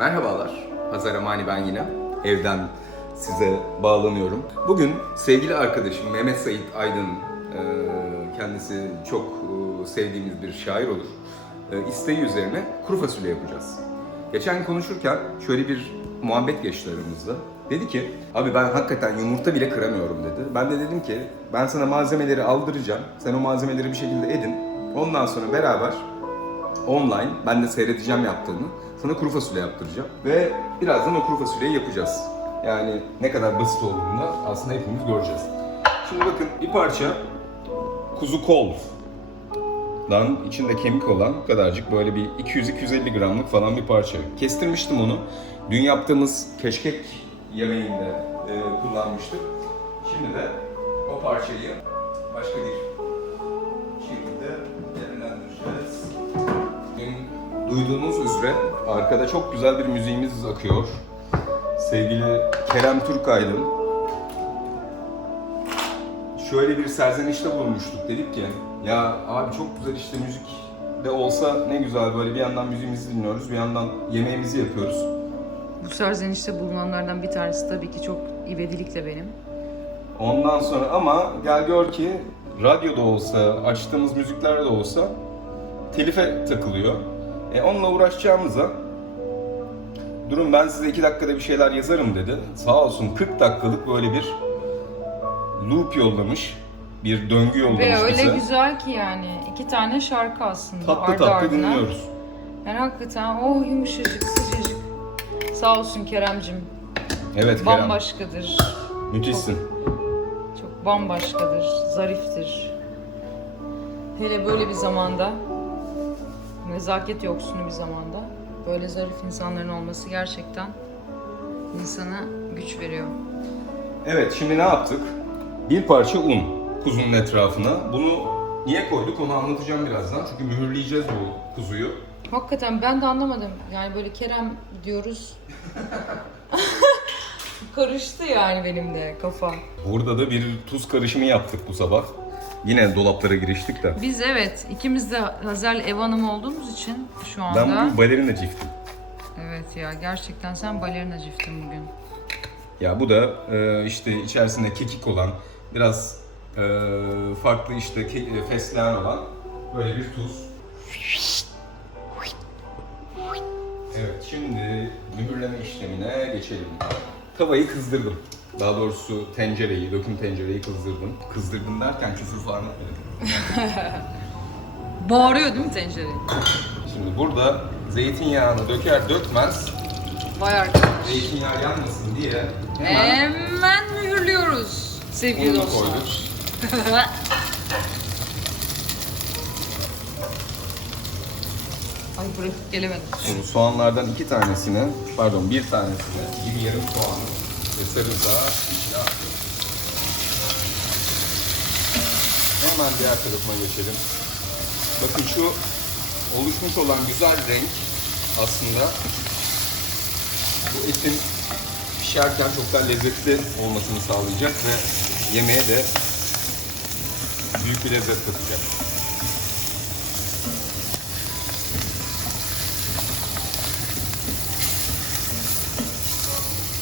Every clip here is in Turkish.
Merhabalar, Hazar Amani ben yine. Evden size bağlanıyorum. Bugün sevgili arkadaşım Mehmet Sait Aydın, e, kendisi çok e, sevdiğimiz bir şair olur. E, isteği üzerine kuru fasulye yapacağız. Geçen konuşurken şöyle bir muhabbet geçti aramızda. Dedi ki, abi ben hakikaten yumurta bile kıramıyorum dedi. Ben de dedim ki, ben sana malzemeleri aldıracağım. Sen o malzemeleri bir şekilde edin. Ondan sonra beraber online ben de seyredeceğim yaptığını. Sana kuru fasulye yaptıracağım. Ve birazdan o kuru fasulyeyi yapacağız. Yani ne kadar basit olduğunu da aslında hepimiz göreceğiz. Şimdi bakın bir parça kuzu kol. Dan içinde kemik olan kadarcık böyle bir 200-250 gramlık falan bir parça. Kestirmiştim onu. Dün yaptığımız keşkek yemeğinde e, kullanmıştık. Şimdi de o parçayı başka bir duyduğunuz üzere arkada çok güzel bir müziğimiz akıyor. Sevgili Kerem Türkaydın şöyle bir serzenişte bulunmuştuk. Dedik ki ya abi çok güzel işte müzik de olsa ne güzel böyle bir yandan müziğimizi dinliyoruz bir yandan yemeğimizi yapıyoruz. Bu serzenişte bulunanlardan bir tanesi tabii ki çok ivedilikle benim. Ondan sonra ama gel gör ki radyoda olsa, açtığımız müzikler de olsa telife takılıyor. E onunla uğraşacağımıza durun ben size iki dakikada bir şeyler yazarım dedi. Sağ olsun 40 dakikalık böyle bir loop yollamış. Bir döngü yollamış Ve öyle bize. güzel ki yani iki tane şarkı aslında Tatlı ardı tatlı ardına. dinliyoruz. Yani hakikaten oh yumuşacık sıcacık. Sağ olsun Keremcim. Evet Kerem. Bambaşkadır. Müthişsin. Çok bambaşkadır, zariftir. Hele böyle bir zamanda, nezaket yoksunu bir zamanda böyle zarif insanların olması gerçekten insana güç veriyor. Evet şimdi ne yaptık? Bir parça un kuzunun etrafına. Bunu niye koyduk onu anlatacağım birazdan. Çünkü mühürleyeceğiz bu kuzuyu. Hakikaten ben de anlamadım. Yani böyle Kerem diyoruz. Karıştı yani benim de kafam. Burada da bir tuz karışımı yaptık bu sabah. Yine dolaplara giriştik de. Biz evet ikimiz de Hazel ev hanımı olduğumuz için şu anda. Ben bugün balerina çiftim. Evet ya gerçekten sen balerina ciftin bugün. Ya bu da e, işte içerisinde kekik olan, biraz e, farklı işte ke- fesleğen olan böyle bir tuz. Evet şimdi mühürleme işlemine geçelim. Tavayı kızdırdım. Daha doğrusu tencereyi, döküm tencereyi kızdırdım. Kızdırdım derken küfür falan etmedim. Bağırıyor değil mi tencere? Şimdi burada zeytinyağını döker dökmez Vay arkadaş. zeytinyağı yanmasın diye hemen Hemen mühürlüyoruz sevgili ununu dostlar. koyduk. Ay bırakıp gelemedim. Şimdi soğanlardan iki tanesini, pardon bir tanesini, bir yarım soğanı içine atıyoruz. Hemen diğer tarafına geçelim. Bakın şu oluşmuş olan güzel renk aslında bu etin pişerken çok daha lezzetli olmasını sağlayacak ve yemeğe de büyük bir lezzet katacak.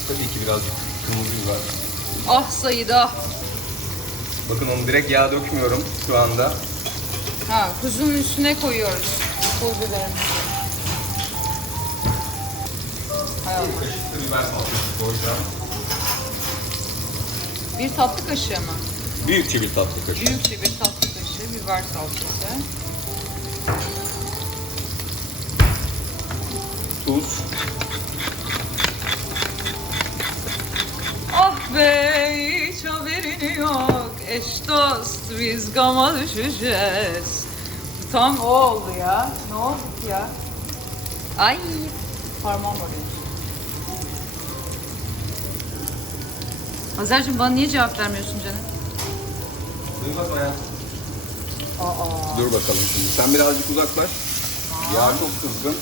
Tabii ki birazcık kırmızı biber. Ah Sayıda. ah. Bakın onu direkt yağ dökmüyorum şu anda. Ha kuzunun üstüne koyuyoruz. Pul. Hay Allah. Bir kaşık da biber salçası koyacağım. Bir tatlı kaşığı mı? Büyükçe bir tatlı kaşığı. Büyükçe bir tatlı kaşığı biber salçası. Tuz. Biz gama düşeceğiz. Tam o oldu ya. Ne oldu ki ya? Ay parmağım oraya. Hazer'cim bana niye cevap vermiyorsun canım? Duymaz ya. Aa. Dur bakalım şimdi. Sen birazcık uzaklaş. Yağ çok kızgın.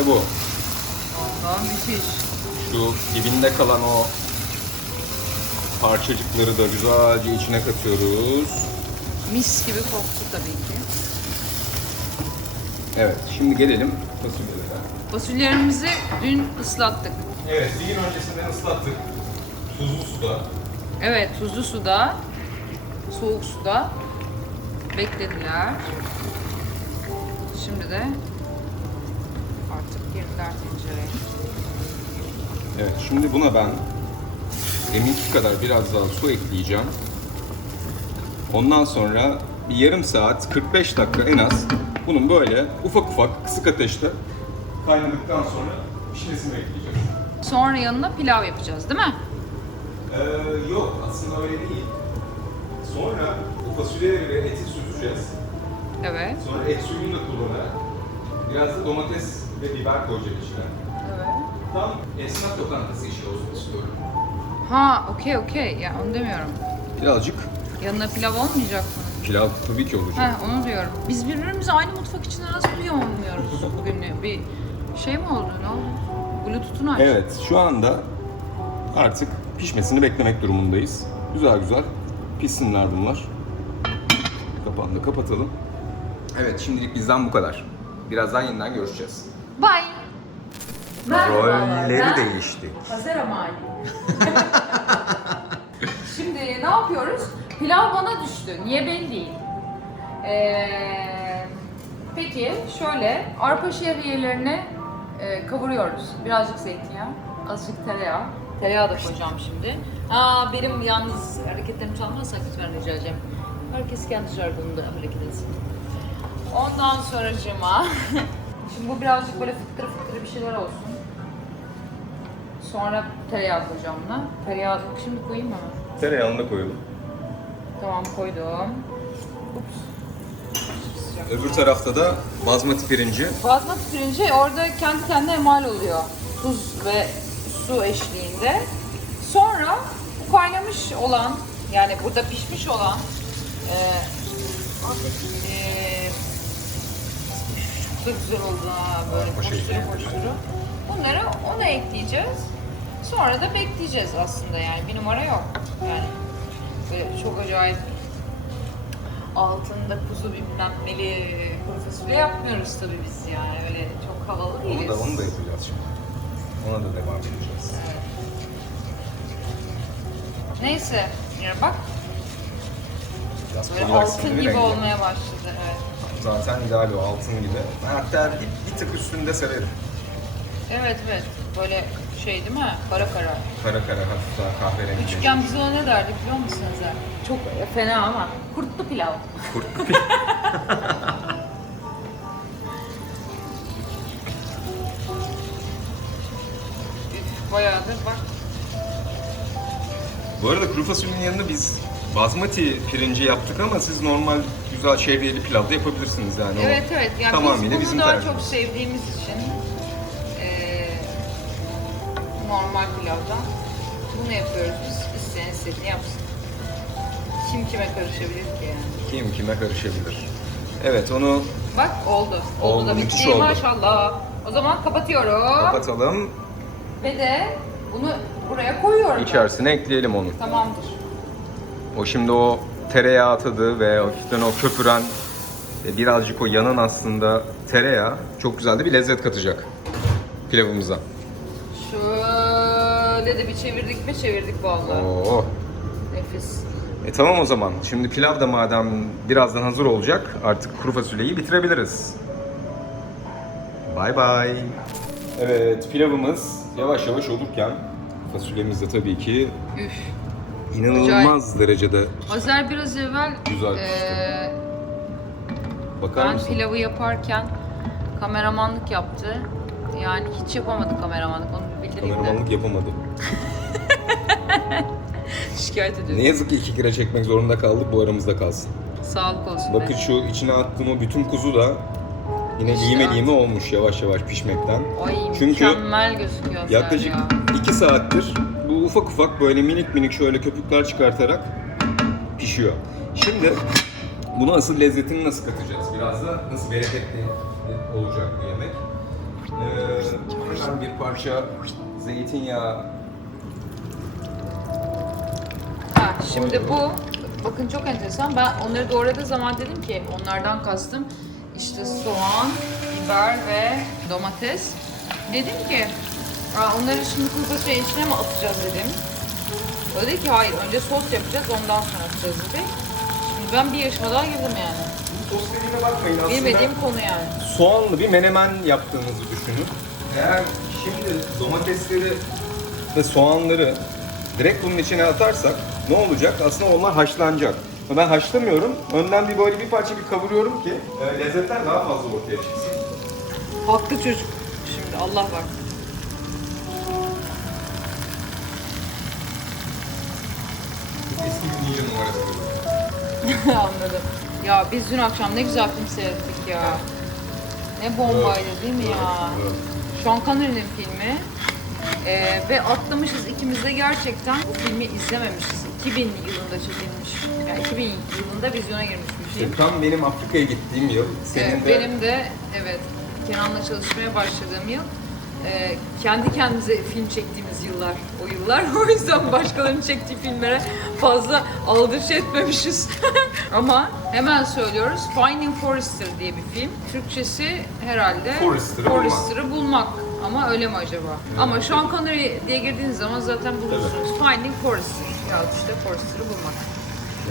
İşte bu. Allah müthiş. Şu dibinde kalan o parçacıkları da güzelce içine katıyoruz. Mis gibi koktu tabii ki. Evet, şimdi gelelim fasulyelere. Fasulyelerimizi dün ıslattık. Evet, bir gün öncesinden ıslattık. Tuzlu suda. Evet, tuzlu suda, soğuk suda beklediler. Şimdi de girdiler tencereye. Evet, şimdi buna ben deminki kadar biraz daha su ekleyeceğim. Ondan sonra bir yarım saat, 45 dakika en az bunun böyle ufak ufak kısık ateşte kaynadıktan sonra pişmesini bekleyeceğiz. Sonra yanına pilav yapacağız değil mi? Ee, yok, aslında öyle değil. Sonra bu fasulyeleri ve eti süzeceğiz. Evet. Sonra et suyunu da kullanarak biraz da domates ve biber koyacak içine. Evet. Tam esnaf lokantası işi olsun istiyorum. Ha, okey okey. Ya onu demiyorum. Birazcık Yanına pilav olmayacak mı? pilav tabii ki olacak. Ha, onu diyorum. Biz birbirimizi aynı mutfak içinde nasıl duyamıyoruz bugün? Bir şey mi oldu? Ne oldu? Bluetooth'unu aç. Evet, şu anda artık pişmesini beklemek durumundayız. Güzel güzel pişsinler bunlar. Kapağını da kapatalım. Evet, şimdilik bizden bu kadar. Birazdan yeniden görüşeceğiz. Bye. Rolleri değişti. Hazır Mali. Şimdi ne yapıyoruz? Pilav bana düştü. Niye belli değil. Ee, peki şöyle arpa şehriyelerini e, kavuruyoruz. Birazcık zeytinyağı, azıcık tereyağı. Tereyağı da koyacağım şimdi. Aa benim yalnız hareketlerimi çalmazsak lütfen rica edeceğim. Herkes kendi jargonunda hareket etsin. Ondan sonracığıma Şimdi bu birazcık böyle fıttırı fıttırı bir şeyler olsun. Sonra tereyağı koyacağım buna. Tereyağı şimdi koyayım mı? Tereyağını da koyalım. Tamam koydum. Ups. Öbür tarafta da bazmati pirinci. Basmati pirinci orada kendi kendine emal oluyor. Tuz ve su eşliğinde. Sonra bu kaynamış olan yani burada pişmiş olan e, e, da güzel oldu ha böyle Arpa şekeri. koşturu koşturu. Bunları ona ekleyeceğiz. Sonra da bekleyeceğiz aslında yani bir numara yok. Yani böyle çok acayip altında kuzu bilmem neli kuru fasulye yapmıyoruz tabii biz yani öyle çok havalı Onu değiliz. da, onu da yapacağız şimdi. Ona da devam edeceğiz. Evet. Neyse ya bak Biraz böyle altın gibi rengi? olmaya başladı evet. Zaten ideal o altın gibi. Ben hatta bir, bir tık üstünde severim. Evet evet böyle şey değil mi? Kara kara. Kara kara hafif daha kahverengi. Küçükken biz ona ne derdik biliyor musunuz ya? Çok fena ama kurtlu pilav. Üf, Bayağıdır bak. Bu arada kuru fasulyenin yanında biz basmati pirinci yaptık ama siz normal güzel şehriyeli pilav da yapabilirsiniz yani. O Evet evet yani tamamıyla biz bunu bizim daha tercihimiz. çok sevdiğimiz için eee, normal pilavdan bunu yapıyoruz biz. İsteyen istediğini yapsın. Kim kime karışabilir ki yani. Kim kime karışabilir. Evet onu Bak oldu. Oldu, Oldu, da müthiş bitti oldu. maşallah. O zaman kapatıyorum. kapatalım. Ve de bunu buraya koyuyorum. İçerisine ekleyelim onu. Tamamdır. O şimdi o tereyağı tadı ve hafiften o köpüren birazcık o yanan aslında tereyağı çok güzel de bir lezzet katacak pilavımıza. Şöyle de bir çevirdik mi çevirdik vallahi. Oo. Nefis. E tamam o zaman. Şimdi pilav da madem birazdan hazır olacak artık kuru fasulyeyi bitirebiliriz. Bay bay. Evet pilavımız yavaş yavaş olurken fasulyemiz de tabii ki Üf. İnanılmaz derecede Azer biraz evvel Güzel eee, bakar ben mısın? pilavı yaparken kameramanlık yaptı. Yani hiç yapamadı kameramanlık onu bildireyim de. Kameramanlık yapamadı. Şikayet ediyorum. Ne yazık ki iki kere çekmek zorunda kaldık bu aramızda kalsın. Sağlık olsun. Bakın şu içine attığım o bütün kuzu da yine İşte lime lime olmuş yavaş yavaş pişmekten. Ay Çünkü mükemmel gözüküyor Azer Yaklaşık ya. 2 saattir ufak ufak böyle minik minik şöyle köpükler çıkartarak pişiyor. Şimdi bunu asıl lezzetini nasıl katacağız? Biraz da nasıl bereketli olacak bu yemek. Ee, bir parça zeytinyağı. Ha, şimdi bu bakın çok enteresan. Ben onları doğradığı zaman dedim ki onlardan kastım işte soğan, biber ve domates. Dedim ki Aa, onları şimdi kuru fasulyenin içine mi atacağız dedim. O dedi ki hayır önce sos yapacağız ondan sonra atacağız dedi. Şimdi ben bir yaşıma daha girdim yani. Sos dediğine bakmayın aslında. Bilmediğim konu yani. soğanlı bir menemen yaptığınızı düşünün. Eğer şimdi domatesleri ve soğanları direkt bunun içine atarsak ne olacak? Aslında onlar haşlanacak. Ben haşlamıyorum. Önden bir böyle bir parça bir kavuruyorum ki e, lezzetler daha fazla ortaya çıksın. Haklı çocuk. Şimdi Allah var. Eski bir ninja numarası. Anladım. Ya biz dün akşam ne güzel film seyrettik ya. Ne bombaydı değil mi ya? Sean Connery'nin filmi. Ee, ve atlamışız ikimiz de gerçekten bu filmi izlememişiz. 2000 yılında çekilmiş. Yani 2000 yılında vizyona girmiş bir film. Tam benim Afrika'ya gittiğim yıl. Senin Evet, de benim de evet Kenan'la çalışmaya başladığım yıl. Ee, kendi kendimize film çektiğimiz yıllar o yıllar. O yüzden başkalarının çektiği filmlere fazla aldırış etmemişiz. Ama hemen söylüyoruz. Finding Forrester diye bir film. Türkçesi herhalde Forrester'ı bulmak. Forrester'ı bulmak. Ama öyle mi acaba? Ama Sean Connery diye girdiğiniz zaman zaten bulursunuz. Finding Forrester. Ya işte Forrester'ı bulmak.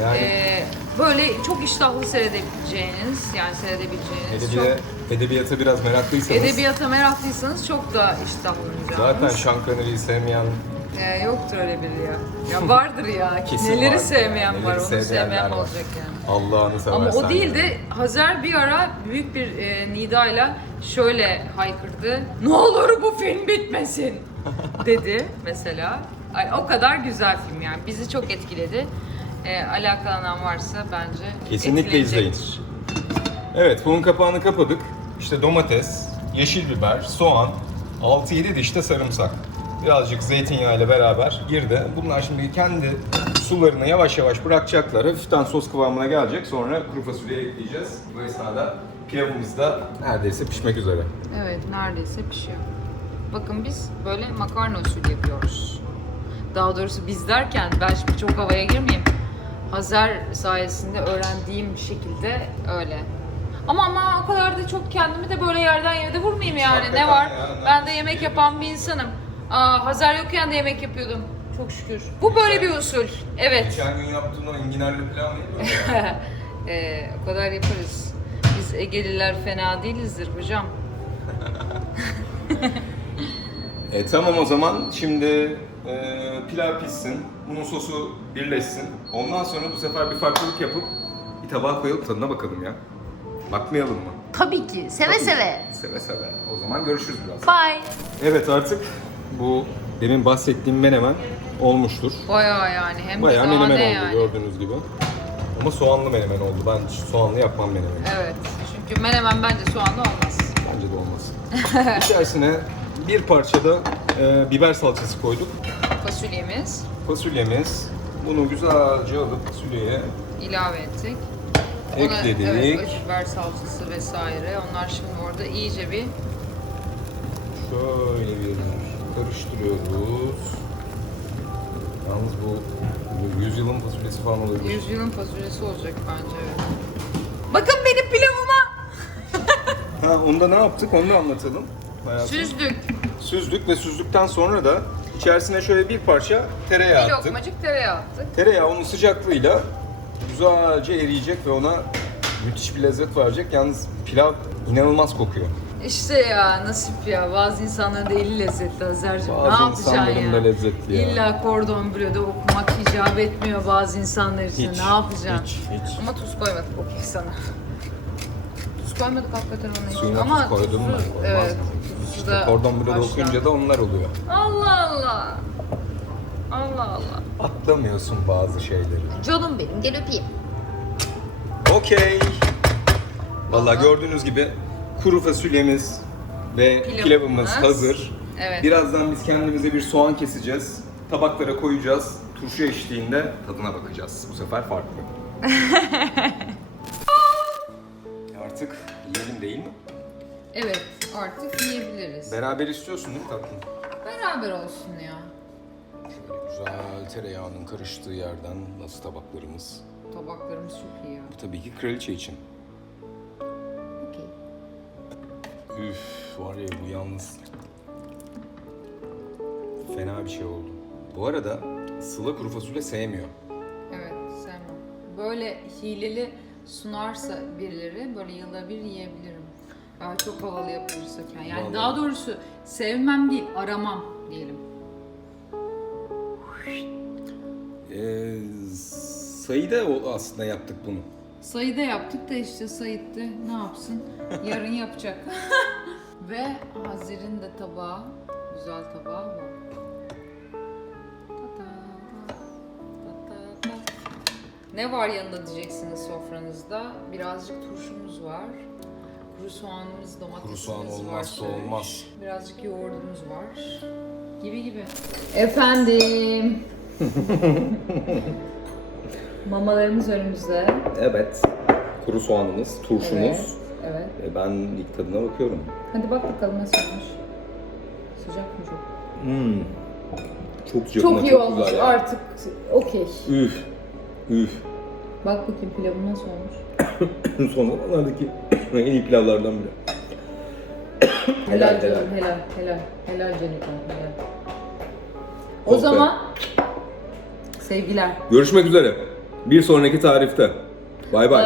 yani Ee, böyle çok iştahlı seyredebileceğiniz, yani seyredebileceğiniz, çok edebiyata, biraz meraklıysanız edebiyata meraklıysanız çok da iştahlanacağınız. zaten Sean Connery'i sevmeyen Ee, yoktur öyle biri ya. Ya vardır ya. Kesin Neleri vardır. sevmeyen var, Neleri onu sevmeyenler sevmeyen var. olacak yani. Allah'ını seversen. Ama o değil de Hazer bir ara büyük bir e, nidayla şöyle haykırdı. Ne olur bu film bitmesin dedi mesela. Ay, o kadar güzel film yani. Bizi çok etkiledi. E, alakalanan varsa bence Kesinlikle izleyin. Evet, bunun kapağını kapadık. İşte domates, yeşil biber, soğan, 6-7 diş de sarımsak. Birazcık zeytinyağı ile beraber girdi. Bunlar şimdi kendi sularını yavaş yavaş bırakacaklar. Hafiften sos kıvamına gelecek. Sonra kuru fasulye ekleyeceğiz. Bu esnada pilavımız da neredeyse pişmek üzere. Evet, neredeyse pişiyor. Bakın biz böyle makarna usulü yapıyoruz. Daha doğrusu biz derken ben şimdi çok havaya girmeyeyim. Hazer sayesinde öğrendiğim şekilde öyle. Ama ama o kadar da çok kendimi de böyle yerden yere de vurmayayım yani. Hakikaten ne var? ya, ben de yemek yapan bir insanım. Aa, Hazer yokken de yemek yapıyordum. Çok şükür. Bu böyle bir usul. Evet. Geçen gün yaptığın o enginarlı pilav neydi öyle? Ee, o kadar yaparız. Biz Egeliler fena değilizdir hocam. E tamam o zaman şimdi e, pilav pişsin, bunun sosu birleşsin. Ondan sonra bu sefer bir farklılık yapıp bir tabağa koyup tadına bakalım ya. Bakmayalım mı? Tabii ki. Seve Tabii. seve. Seve seve. O zaman görüşürüz biraz. Bye. Evet artık bu demin bahsettiğim menemen olmuştur. Bayağı yani hem Bayağı de menemen ne oldu yani. gördüğünüz gibi. Ama soğanlı menemen oldu. Ben soğanlı yapmam menemeni. Evet. Çünkü menemen bence soğanlı olmaz. Bence de olmaz. İçerisine bir parça da e, biber salçası koyduk. Fasulyemiz Fasulyemiz. Bunu güzelce alıp fasulyeye ilave ettik. Ekledik. Ona, evet, biber salçası vesaire. Onlar şimdi orada iyice bir Şöyle bir karıştırıyoruz. Yalnız bu bu yüzyılın fasulyesi falan olabilir. yüzyılın fasulyesi olacak bence. Bakın benim pilavıma Ha onda ne yaptık onu da anlatalım. Hayatım. süzdük. Süzdük ve süzdükten sonra da içerisine şöyle bir parça tereyağı Bir attık. lokmacık tereyağı attık. Tereyağı onun sıcaklığıyla güzelce eriyecek ve ona müthiş bir lezzet verecek. Yalnız pilav inanılmaz kokuyor. İşte ya nasip ya. Bazı insanların da eli lezzetli Azer'cim. Ne yapacaksın insanların ya? da lezzetli ya. İlla kordon blöde okumak icap etmiyor bazı insanlar için. Hiç, ne yapacaksın? hiç, hiç. Ama tuz koymadık okey sana. Tuz koymadık hakikaten onun için. Suyuna Ama tuz koydum tuzu- ben. Olmaz Evet. Tuzu İşte da kordon blöde haşlandı. okuyunca da onlar oluyor. Allah Allah. Allah Allah. Atlamıyorsun bazı şeyleri. Canım benim. Gel öpeyim. Okey. Vallahi Vallahi. gördüğünüz gibi kuru fasulyemiz ve Pilavımız. pilavımız hazır. Evet. Birazdan biz kendimize bir soğan keseceğiz. Tabaklara koyacağız. Turşu eşliğinde tadına bakacağız. Bu sefer farklı. Artık yiyelim değil mi? Evet. artık yiyebiliriz. Beraber istiyorsun değil mi tatlım? Beraber olsun ya. Güzel tereyağının karıştığı yerden nasıl tabaklarımız. Tabaklarımız çok iyi ya. Bu tabii ki kraliçe için. Okey. Üf var ya bu yalnız fena bir şey oldu. Bu arada Sıla kuru fasulye sevmiyor. Evet sevmem. Böyle hileli sunarsa birileri böyle yılda bir yiyebilirim. Aa, çok havalı yapılırsa. Yani Vallahi. daha doğrusu sevmem değil aramam diyelim. Sayıda o- aslında yaptık bunu. Sayıda yaptık da işte Sayit de ne yapsın? Yarın yapacak. Ve Hazir'in de tabağı, güzel tabağı bu. Ne var yanında diyeceksiniz sofranızda? Birazcık turşumuz var. Kuru soğanımız, domatesimiz Kuru soğan var. olmazsa şöyle. olmaz. Birazcık yoğurdumuz var. Gibi gibi. Efendim. Mamalarımız önümüzde. Evet. Kuru soğanımız, turşumuz. Evet. E, Ben ilk tadına bakıyorum. Hadi bak bakalım nasıl olmuş. Sıcak mı çok? Hmm. Çok sıcak Çok iyi çok olmuş güzel ya. artık. Okey. Üf. Üf. Bak bakayım pilavı nasıl olmuş. Son zamanlardaki en iyi pilavlardan biri. Helal Helal, canım, helal, helal. Helal Canikom, helal. O Oh be. zaman sevgiler. Görüşmek üzere. Bir sonraki tarifte. Bay bay.